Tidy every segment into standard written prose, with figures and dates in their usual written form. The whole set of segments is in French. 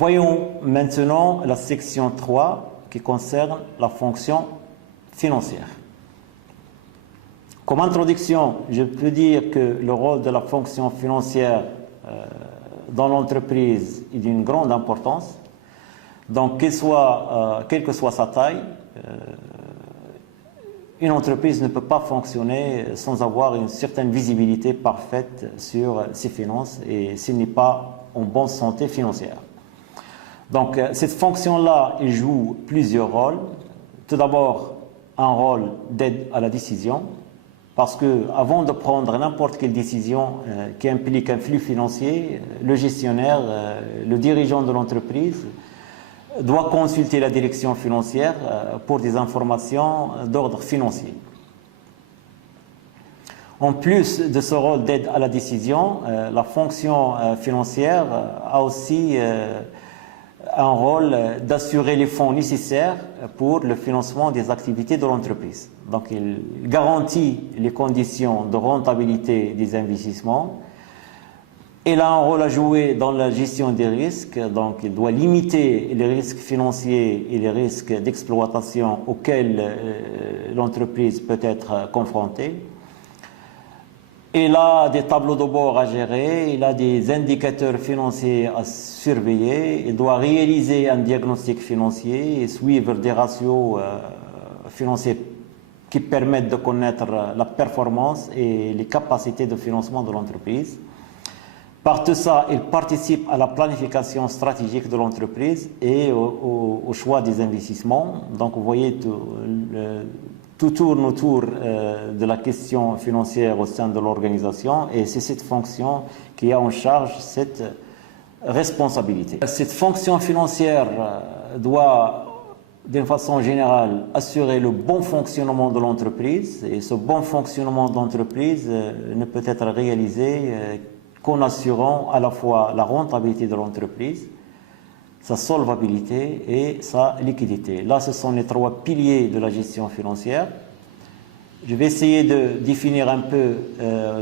Voyons maintenant la section 3 qui concerne la fonction financière. Comme introduction, je peux dire que le rôle de la fonction financière dans l'entreprise est d'une grande importance. Donc, quelle que soit sa taille, une entreprise ne peut pas fonctionner sans avoir une certaine visibilité parfaite sur ses finances et s'il n'est pas en bonne santé financière. Donc, cette fonction-là, elle joue plusieurs rôles. Tout d'abord, un rôle d'aide à la décision, parce que avant de prendre n'importe quelle décision qui implique un flux financier, le gestionnaire, le dirigeant de l'entreprise doit consulter la direction financière pour des informations d'ordre financier. En plus de ce rôle d'aide à la décision, la fonction financière a aussi un rôle d'assurer les fonds nécessaires pour le financement des activités de l'entreprise. Donc, il garantit les conditions de rentabilité des investissements. Il a un rôle à jouer dans la gestion des risques, donc il doit limiter les risques financiers et les risques d'exploitation auxquels l'entreprise peut être confrontée. Il a des tableaux de bord à gérer, il a des indicateurs financiers à surveiller, il doit réaliser un diagnostic financier et suivre des ratios financiers qui permettent de connaître la performance et les capacités de financement de l'entreprise. Par tout ça, il participe à la planification stratégique de l'entreprise et au choix des investissements. Donc, vous voyez, tout tourne autour de la question financière au sein de l'organisation et c'est cette fonction qui a en charge cette responsabilité. Cette fonction financière doit, d'une façon générale, assurer le bon fonctionnement de l'entreprise et ce bon fonctionnement de l'entreprise ne peut être réalisé qu'en assurant à la fois la rentabilité de l'entreprise, sa solvabilité et sa liquidité. Là, ce sont les trois piliers de la gestion financière. Je vais essayer de définir un peu,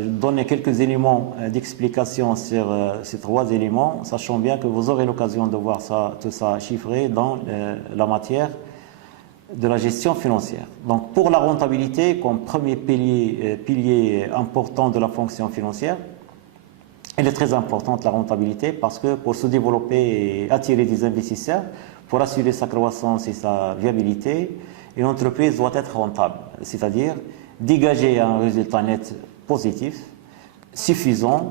donner quelques éléments d'explication sur ces trois éléments, sachant bien que vous aurez l'occasion de voir tout ça chiffré dans la matière de la gestion financière. Donc, pour la rentabilité, comme premier pilier important de la fonction financière, elle est très importante, la rentabilité, parce que pour se développer et attirer des investisseurs, pour assurer sa croissance et sa viabilité, une entreprise doit être rentable, c'est-à-dire dégager un résultat net positif, suffisant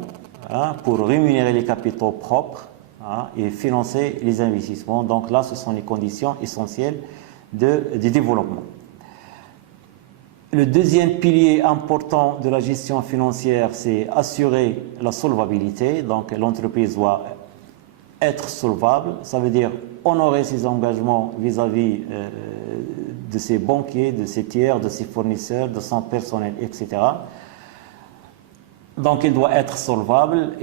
pour rémunérer les capitaux propres et financer les investissements. Donc là, ce sont les conditions essentielles du développement. Le deuxième pilier important de la gestion financière, c'est assurer la solvabilité. Donc l'entreprise doit être solvable, ça veut dire honorer ses engagements vis-à-vis de ses banquiers, de ses tiers, de ses fournisseurs, de son personnel, etc. Donc il doit être solvable,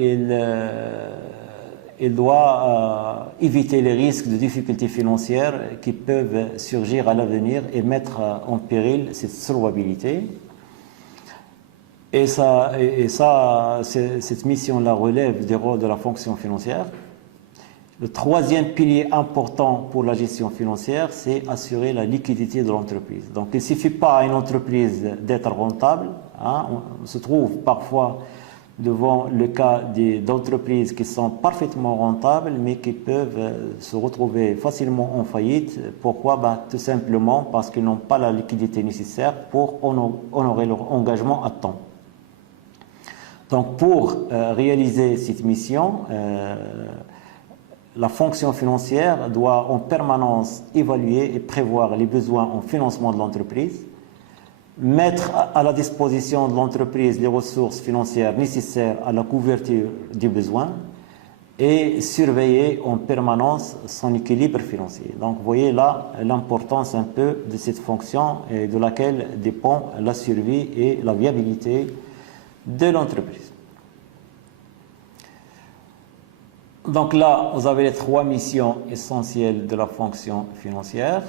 il doit éviter les risques de difficultés financières qui peuvent surgir à l'avenir et mettre en péril cette solvabilité. Et cette mission-là relève du rôle de la fonction financière. Le troisième pilier important pour la gestion financière, c'est assurer la liquidité de l'entreprise. Donc il ne suffit pas à une entreprise d'être rentable. On se trouve parfois devant le cas d'entreprises qui sont parfaitement rentables, mais qui peuvent se retrouver facilement en faillite. Pourquoi? Tout simplement parce qu'ils n'ont pas la liquidité nécessaire pour honorer leur engagement à temps. Donc, pour réaliser cette mission, la fonction financière doit en permanence évaluer et prévoir les besoins en financement de l'entreprise, mettre à la disposition de l'entreprise les ressources financières nécessaires à la couverture des besoins et surveiller en permanence son équilibre financier. Donc, vous voyez là l'importance un peu de cette fonction et de laquelle dépend la survie et la viabilité de l'entreprise. Donc là, vous avez les trois missions essentielles de la fonction financière.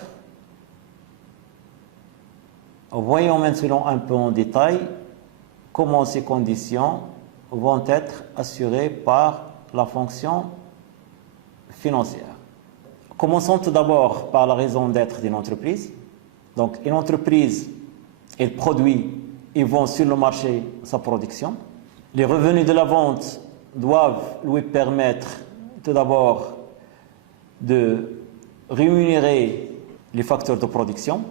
Voyons maintenant un peu en détail comment ces conditions vont être assurées par la fonction financière. Commençons tout d'abord par la raison d'être d'une entreprise. Donc, une entreprise, elle produit et vend sur le marché sa production. Les revenus de la vente doivent lui permettre tout d'abord de rémunérer les facteurs de production,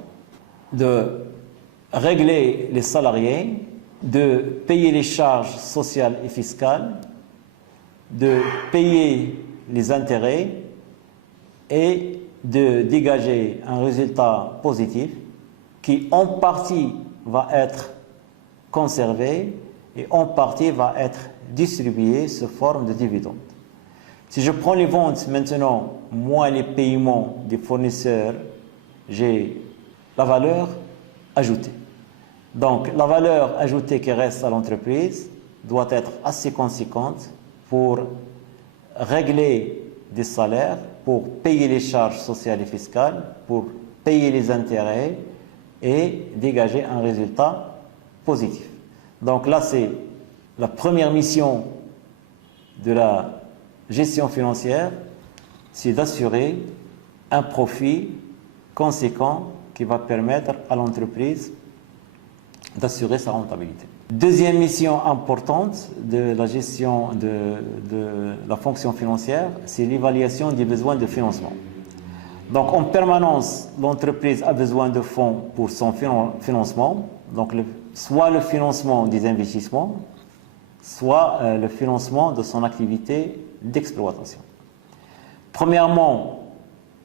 de régler les salariés, de payer les charges sociales et fiscales, de payer les intérêts et de dégager un résultat positif qui en partie va être conservé et en partie va être distribué sous forme de dividendes. Si je prends les ventes maintenant, moins les paiements des fournisseurs, j'ai la valeur ajoutée. Donc la valeur ajoutée qui reste à l'entreprise doit être assez conséquente pour régler des salaires, pour payer les charges sociales et fiscales, pour payer les intérêts et dégager un résultat positif. Donc là, c'est la première mission de la gestion financière, c'est d'assurer un profit conséquent qui va permettre à l'entreprise d'assurer sa rentabilité. Deuxième mission importante de la gestion de la fonction financière, c'est l'évaluation des besoins de financement. Donc en permanence, l'entreprise a besoin de fonds pour son financement, donc soit le financement des investissements, soit le financement de son activité d'exploitation. Premièrement,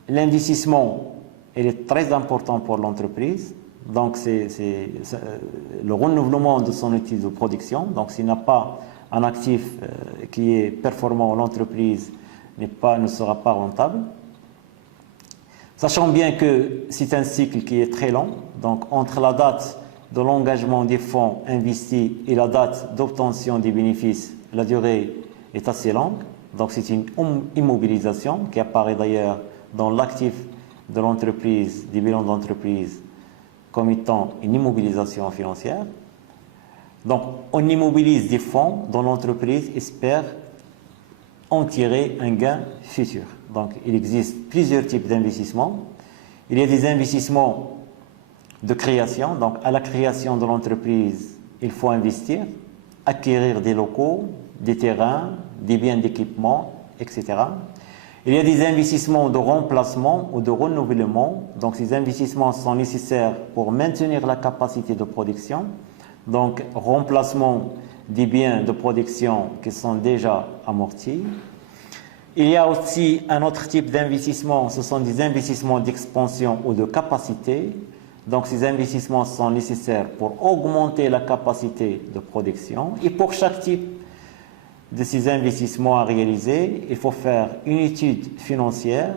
l'investissement est très important pour l'entreprise. Donc, c'est le renouvellement de son outil de production. Donc, s'il n'a pas un actif qui est performant, l'entreprise ne sera pas rentable. Sachant bien que c'est un cycle qui est très long. Donc, entre la date de l'engagement des fonds investis et la date d'obtention des bénéfices, la durée est assez longue. Donc, c'est une immobilisation qui apparaît d'ailleurs dans l'actif de l'entreprise, des bilans d'entreprise, comme étant une immobilisation financière. Donc, on immobilise des fonds dont l'entreprise espère en tirer un gain futur. Donc, il existe plusieurs types d'investissements. Il y a des investissements de création. Donc, à la création de l'entreprise, il faut investir, acquérir des locaux, des terrains, des biens d'équipement, etc. Il y a des investissements de remplacement ou de renouvellement. Donc, ces investissements sont nécessaires pour maintenir la capacité de production. Donc, remplacement des biens de production qui sont déjà amortis. Il y a aussi un autre type d'investissement, ce sont des investissements d'expansion ou de capacité. Donc, ces investissements sont nécessaires pour augmenter la capacité de production. Et pour chaque type de ces investissements à réaliser, il faut faire une étude financière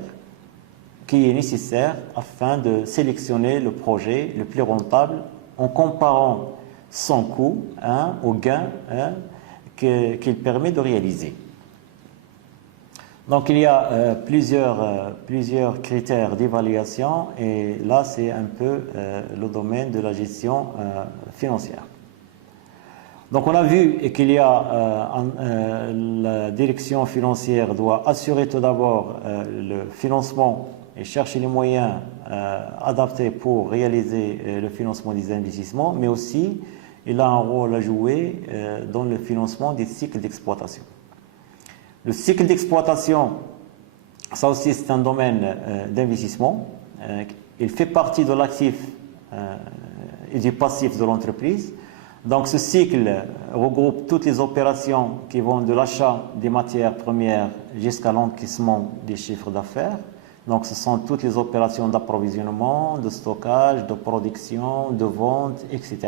qui est nécessaire afin de sélectionner le projet le plus rentable en comparant son coût au gain qu'il permet de réaliser. Donc il y a plusieurs critères d'évaluation et là c'est un peu le domaine de la gestion financière. Donc on a vu qu'il y a la direction financière doit assurer tout d'abord le financement et chercher les moyens adaptés pour réaliser le financement des investissements, mais aussi il a un rôle à jouer dans le financement des cycles d'exploitation. Le cycle d'exploitation, ça aussi c'est un domaine d'investissement. Il fait partie de l'actif et du passif de l'entreprise. Donc ce cycle regroupe toutes les opérations qui vont de l'achat des matières premières jusqu'à l'encaissement des chiffres d'affaires. Donc ce sont toutes les opérations d'approvisionnement, de stockage, de production, de vente, etc.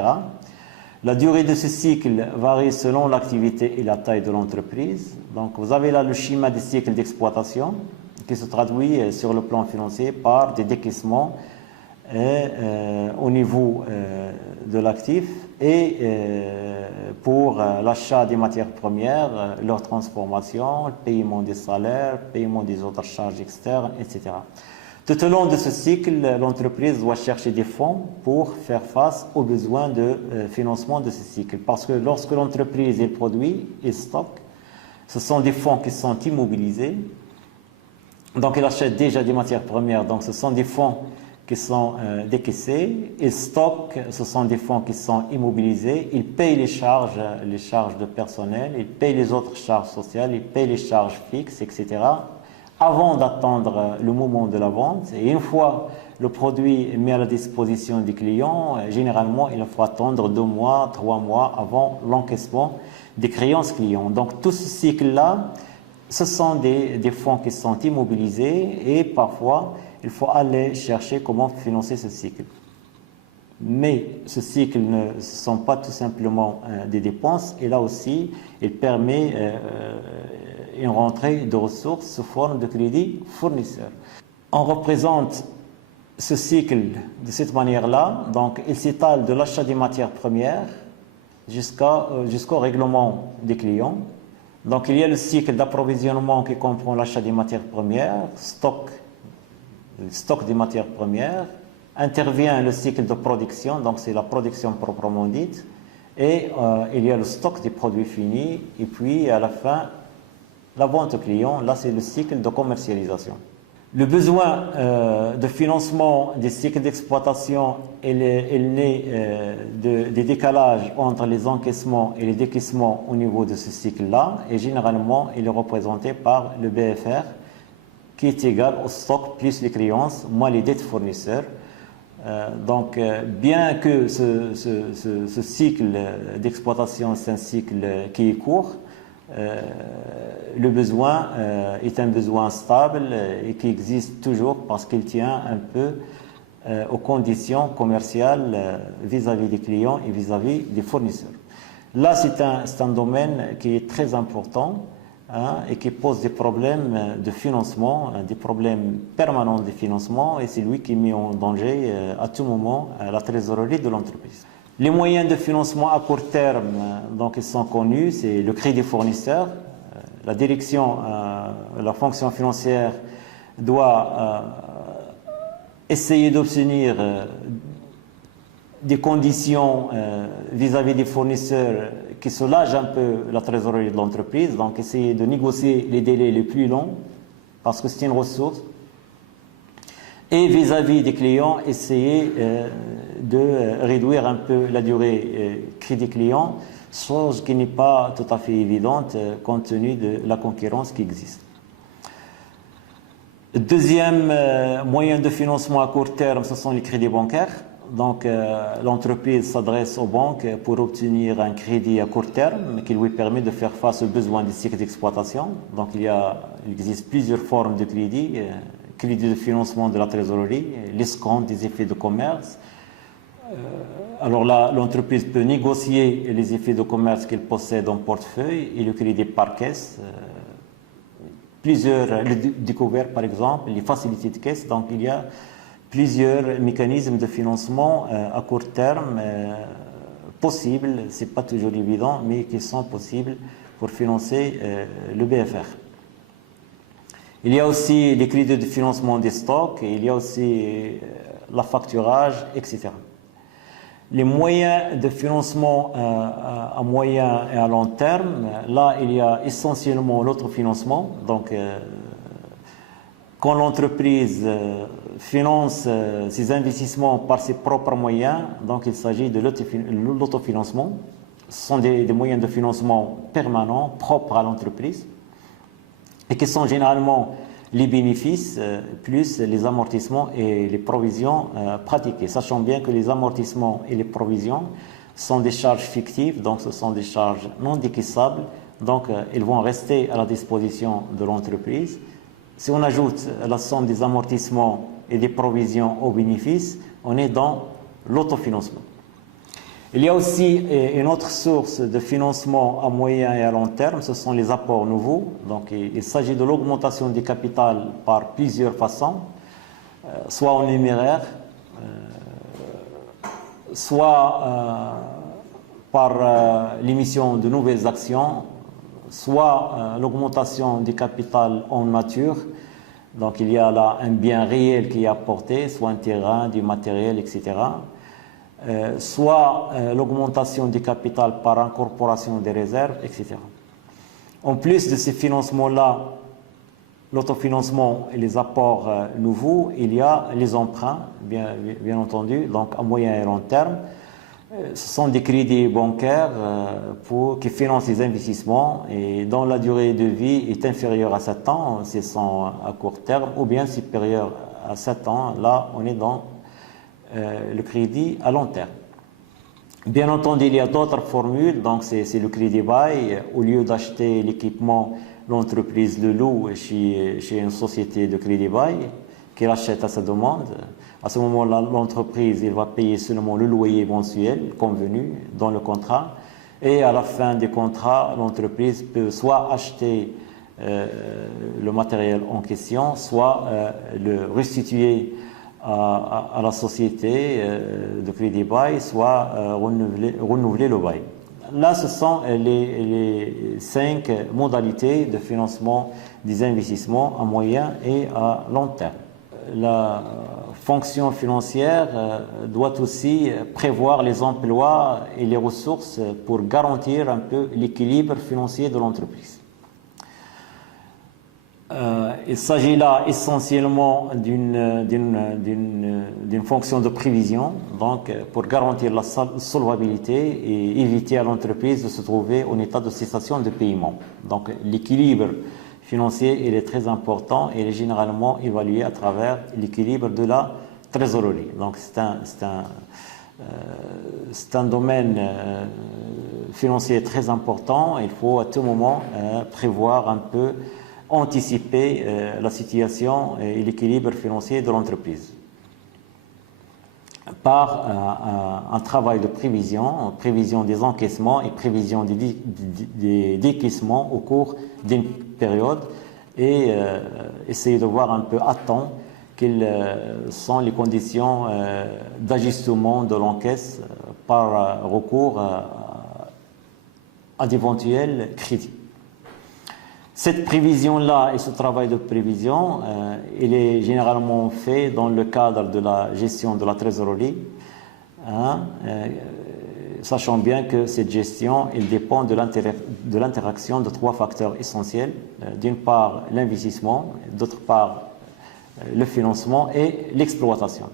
La durée de ce cycle varie selon l'activité et la taille de l'entreprise. Donc vous avez là le schéma des cycles d'exploitation qui se traduit sur le plan financier par des décaissements au niveau de l'actif et pour l'achat des matières premières, leur transformation, le paiement des salaires, le paiement des autres charges externes, etc. Tout au long de ce cycle, l'entreprise doit chercher des fonds pour faire face aux besoins de financement de ce cycle. Parce que lorsque l'entreprise produit et stocke, ce sont des fonds qui sont immobilisés Donc il achète déjà des matières premières, donc ce sont des fonds qui sont décaissés. Il stocke, ce sont des fonds qui sont immobilisés. Il paye les charges de personnel, il paye les autres charges sociales, il paye les charges fixes, etc. avant d'attendre le moment de la vente. Et une fois le produit est mis à la disposition du client, généralement il faut attendre 2 mois, 3 mois avant l'encaissement des créances clients. Donc tout ce cycle-là, ce sont des fonds qui sont immobilisés et parfois il faut aller chercher comment financer ce cycle. Mais ce cycle ne sont pas tout simplement des dépenses, et là aussi il permet une rentrée de ressources sous forme de crédit fournisseur. On représente ce cycle de cette manière-là, donc il s'étale de l'achat des matières premières jusqu'au règlement des clients. Donc il y a le cycle d'approvisionnement qui comprend l'achat des matières premières, stock des matières premières, intervient le cycle de production, donc c'est la production proprement dite, et il y a le stock des produits finis, et puis à la fin, la vente au client, là c'est le cycle de commercialisation. Le besoin de financement des cycles d'exploitation est né des décalages entre les encaissements et les décaissements au niveau de ce cycle-là, et généralement il est représenté par le BFR, qui est égal au stock plus les créances moins les dettes fournisseurs. Donc, bien que ce cycle d'exploitation, c'est un cycle qui est court, le besoin est un besoin stable et qui existe toujours parce qu'il tient un peu aux conditions commerciales vis-à-vis des clients et vis-à-vis des fournisseurs. Là, c'est un domaine qui est très important et qui pose des problèmes de financement, des problèmes permanents de financement, et c'est lui qui met en danger à tout moment la trésorerie de l'entreprise. Les moyens de financement à court terme, donc ils sont connus, c'est le crédit fournisseur. La direction, la fonction financière doit essayer d'obtenir des conditions vis-à-vis des fournisseurs qui soulagent un peu la trésorerie de l'entreprise, donc essayer de négocier les délais les plus longs, parce que c'est une ressource. Et vis-à-vis des clients, essayer de réduire un peu la durée crédit client, chose qui n'est pas tout à fait évidente compte tenu de la concurrence qui existe. Deuxième moyen de financement à court terme, ce sont les crédits bancaires. Donc l'entreprise s'adresse aux banques pour obtenir un crédit à court terme qui lui permet de faire face aux besoins du cycle d'exploitation. Donc il existe plusieurs formes de crédit. Crédit de financement de la trésorerie, l'escompte des effets de commerce. Alors là, l'entreprise peut négocier les effets de commerce qu'elle possède en portefeuille et le crédit par caisse. Le découvert par exemple, les facilités de caisse. Donc il y a plusieurs mécanismes de financement à court terme possibles. Ce n'est pas toujours évident, mais qui sont possibles pour financer le BFR. Il y a aussi les crédits de financement des stocks, il y a aussi l'affacturage, etc. Les moyens de financement à moyen et à long terme, là il y a essentiellement l'autofinancement. Donc quand l'entreprise finance ses investissements par ses propres moyens, donc il s'agit de l'autofinancement. Ce sont des moyens de financement permanents, propres à l'entreprise, et qui sont généralement les bénéfices plus les amortissements et les provisions pratiquées. Sachant bien que les amortissements et les provisions sont des charges fictives, donc ce sont des charges non décaissables, donc ils vont rester à la disposition de l'entreprise. Si on ajoute la somme des amortissements et des provisions aux bénéfices, on est dans l'autofinancement. Il y a aussi une autre source de financement à moyen et à long terme, ce sont les apports nouveaux. Donc il s'agit de l'augmentation du capital par plusieurs façons, soit en numéraire, soit par l'émission de nouvelles actions, soit l'augmentation du capital en nature. Donc il y a là un bien réel qui est apporté, soit un terrain, du matériel, etc. Soit l'augmentation du capital par incorporation des réserves, etc. En plus de ces financements-là, l'autofinancement et les apports nouveaux, il y a les emprunts, bien entendu, donc à moyen et long terme. Ce sont des crédits bancaires qui financent les investissements et dont la durée de vie est inférieure à 7 ans, c'est sont à court terme, ou bien supérieure à 7 ans. Là, on est dans le crédit à long terme. Bien entendu, il y a d'autres formules, donc c'est le crédit bail. Au lieu d'acheter l'équipement, l'entreprise le loue chez une société de crédit bail qui l'achète à sa demande. À ce moment-là, l'entreprise va payer seulement le loyer mensuel convenu dans le contrat. Et à la fin du contrat, l'entreprise peut soit acheter le matériel en question, soit le restituer à la société de crédit bail, soit renouveler le bail. Là, ce sont les 5 modalités de financement des investissements à moyen et à long terme. La fonction financière doit aussi prévoir les emplois et les ressources pour garantir un peu l'équilibre financier de l'entreprise. Il s'agit là essentiellement d'une fonction de prévision, donc pour garantir la solvabilité et éviter à l'entreprise de se trouver en état de cessation de paiement. Donc l'équilibre financier il est très important et il est généralement évalué à travers l'équilibre de la trésorerie. Donc c'est un domaine financier très important. Il faut à tout moment prévoir un peu, anticiper la situation et l'équilibre financier de l'entreprise par un travail de prévision des encaissements et prévision des décaissements au cours d'une période et essayer de voir un peu à temps quelles sont les conditions d'ajustement de l'encaisse par recours à d'éventuels crédits. Cette prévision-là et ce travail de prévision, il est généralement fait dans le cadre de la gestion de la trésorerie, sachant bien que cette gestion elle dépend de l'interaction de 3 facteurs essentiels. D'une part, l'investissement, d'autre part, le financement et l'exploitation.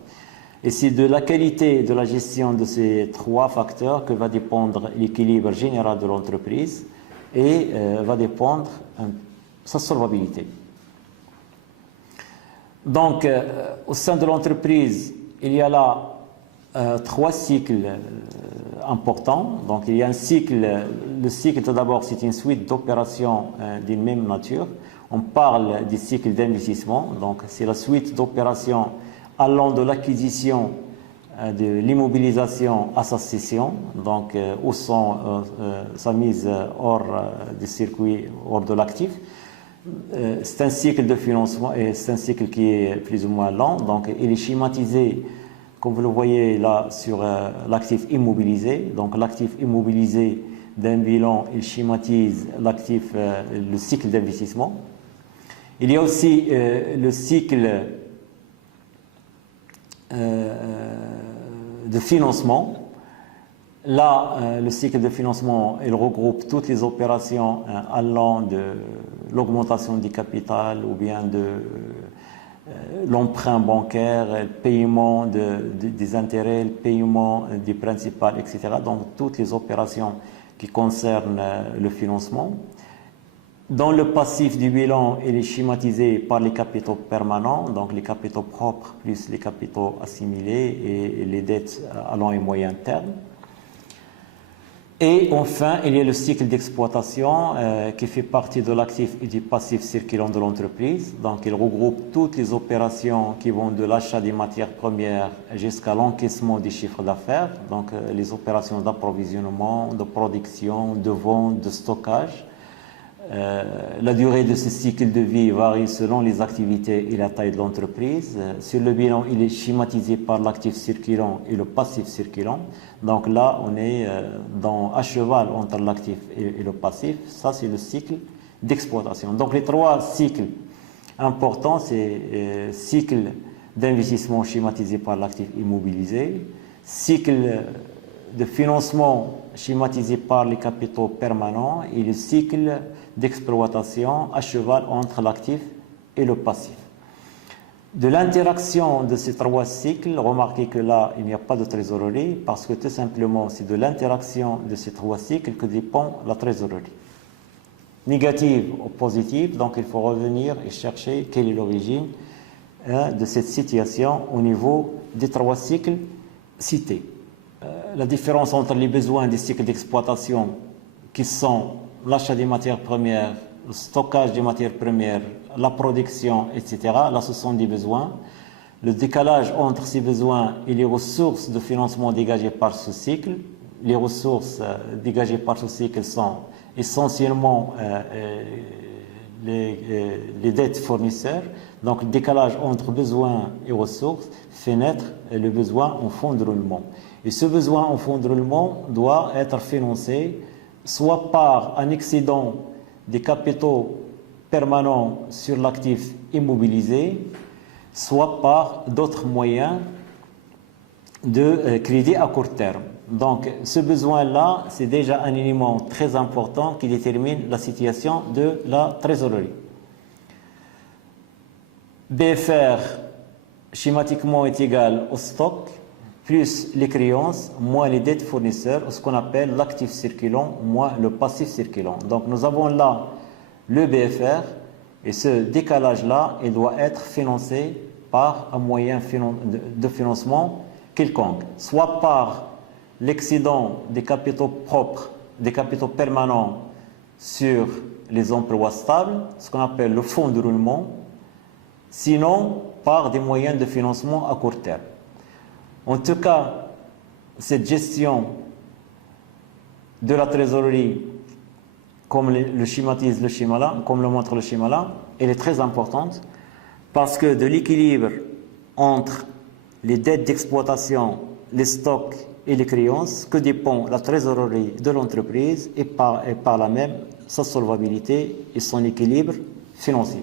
Et c'est de la qualité de la gestion de ces 3 facteurs que va dépendre l'équilibre général de l'entreprise et va dépendre sa solvabilité. Donc, au sein de l'entreprise, il y a là 3 cycles importants. Donc, il y a un cycle, le cycle tout d'abord, c'est une suite d'opérations d'une même nature. On parle du cycle d'investissement, donc c'est la suite d'opérations allant de l'acquisition de l'immobilisation à sa cession, donc ou sa mise hors du circuit, hors de l'actif. C'est un cycle de financement et c'est un cycle qui est plus ou moins lent, donc il est schématisé, comme vous le voyez là, sur l'actif immobilisé. Donc l'actif immobilisé d'un bilan, il schématise l'actif, le cycle d'investissement. Il y a aussi le cycle de financement. Là, le cycle de financement, il regroupe toutes les opérations allant de l'augmentation du capital ou bien de l'emprunt bancaire, le paiement des intérêts, le paiement du principal, etc. Donc, toutes les opérations qui concernent le financement. Dans le passif du bilan, il est schématisé par les capitaux permanents, donc les capitaux propres plus les capitaux assimilés et les dettes à long et moyen terme. Et enfin, il y a le cycle d'exploitation qui fait partie de l'actif et du passif circulant de l'entreprise. Donc, il regroupe toutes les opérations qui vont de l'achat des matières premières jusqu'à l'encaissement des chiffres d'affaires. Donc, les opérations d'approvisionnement, de production, de vente, de stockage. La durée de ce cycle de vie varie selon les activités et la taille de l'entreprise. Sur le bilan, il est schématisé par l'actif circulant et le passif circulant. Donc là, on est à cheval entre l'actif et le passif. Ça, c'est le cycle d'exploitation. Donc les 3 cycles importants, c'est cycle d'investissement schématisé par l'actif immobilisé, cycle de financement schématisé par les capitaux permanents et le cycle d'exploitation à cheval entre l'actif et le passif. De l'interaction de ces trois cycles, remarquez que là, il n'y a pas de trésorerie parce que tout simplement, c'est de l'interaction de ces trois cycles que dépend la trésorerie. Négative ou positive, donc il faut revenir et chercher quelle est l'origine de cette situation au niveau des trois cycles cités. La différence entre les besoins des cycles d'exploitation qui sont l'achat des matières premières, le stockage des matières premières, la production, etc. Là, ce sont des besoins. Le décalage entre ces besoins et les ressources de financement dégagées par ce cycle. Les ressources dégagées par ce cycle sont essentiellement les dettes fournisseurs. Donc, le décalage entre besoins et ressources fait naître le besoin en fonds de roulement. Et ce besoin en fonds de roulement doit être financé soit par un excédent des capitaux permanents sur l'actif immobilisé, soit par d'autres moyens de crédit à court terme. Donc, ce besoin-là, c'est déjà un élément très important qui détermine la situation de la trésorerie. BFR, schématiquement, est égal au stock, plus les créances, moins les dettes fournisseurs, ce qu'on appelle l'actif circulant, moins le passif circulant. Donc, nous avons là le BFR, et ce décalage-là, il doit être financé par un moyen de financement quelconque, soit par l'excédent des capitaux propres, des capitaux permanents sur les emplois stables, ce qu'on appelle le fonds de roulement, sinon par des moyens de financement à court terme. En tout cas, cette gestion de la trésorerie, comme le schématise le schéma là, comme le montre le schéma là, elle est très importante parce que de l'équilibre entre les dettes d'exploitation, les stocks et les créances, que dépend la trésorerie de l'entreprise et par là même sa solvabilité et son équilibre financier.